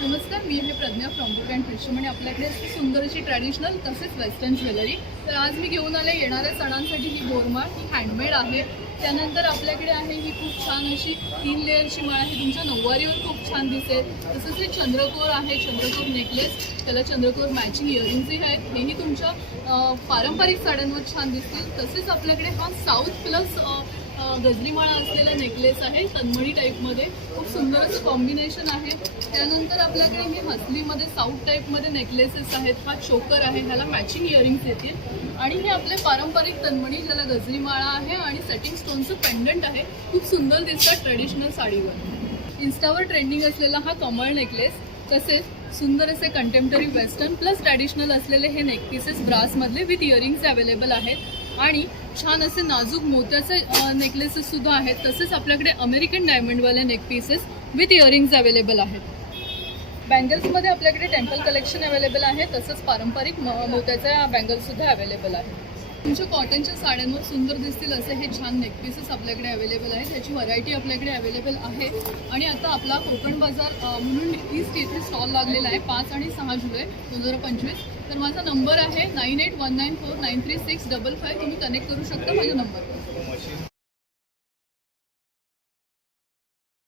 नमस्कार मी आहे प्रज्ञा फ्रॉम बुक अँड फिशम आणि आपल्याकडे असते सुंदर अशी ट्रॅडिशनल तसेच वेस्टर्न ज्वेलरी तर आज मी घेऊन आले येणाऱ्या सणांसाठी ही बोरमाळ ही हँडमेड आहे. त्यानंतर आपल्याकडे आहे ही खूप छान अशी तीन लेअरची माळ आहे. तुमच्या नऊवारीवर खूप छान दिसेल. तसंच हे चंद्रकोर आहे चंद्रकोर नेकलेस त्याला चंद्रकोर मॅचिंग इयरिंग्सही आहेत. हेही तुमच्या पारंपरिक साड्यांवर छान दिसतील. तसेच आपल्याकडे हा साऊथ प्लस गजरीमाळा असलेला नेकलेस आहे तन्मणी टाईपमध्ये खूप सुंदर असं कॉम्बिनेशन आहे. त्यानंतर आपल्याकडे हे हसलीमध्ये साऊथ टाईपमध्ये नेकलेसेस आहेत. हा चोकर आहे ह्याला मॅचिंग इयरिंग्स येतील. आणि हे आपले पारंपरिक तन्मणी ज्याला गजरीमाळा आहे आणि सेटिंग स्टोनचं पेंडंट आहे. खूप सुंदर दिसतात ट्रेडिशनल साडीवर. इन्स्टावर ट्रेंडिंग असलेला हा कमळ नेकलेस तसेच सुंदर असे कंटेम्पररी वेस्टर्न प्लस ट्रॅडिशनल असलेले हे नेकपीसेस ब्रासमधले विथ इयरिंग्स अवेलेबल आहेत. आणि छान असे नाजूक मोत्याचे नेकलेसेस सुद्धा आहेत. तसेच आपल्याकडे American डायमंडवाले neck pieces with earrings available आहेत. बँगल्समध्ये आपल्याकडे टेम्पल कलेक्शन अवेलेबल आहे. तसंच पारंपरिक म- मोत्याच्या बँगल्ससुद्धा अवेलेबल आहेत. तुमच्या कॉटनच्या साड्यांवर सुंदर दिसतील असे हे छान नेकपीसेस आपल्याकडे अवेलेबल आहेत. त्याची व्हरायटी आपल्याकडे अवेलेबल आहे. आणि आता आपला कोकण बाजार म्हणून ईस्ट येथे स्टॉल लागलेला आहे. पाच आणि सहा जुलै दोन हजार पंचवीस. तर माझा नंबर आहे nine eight one nine four nine three six double five तुम्ही कनेक्ट करू शकता माझ्या नंबरवर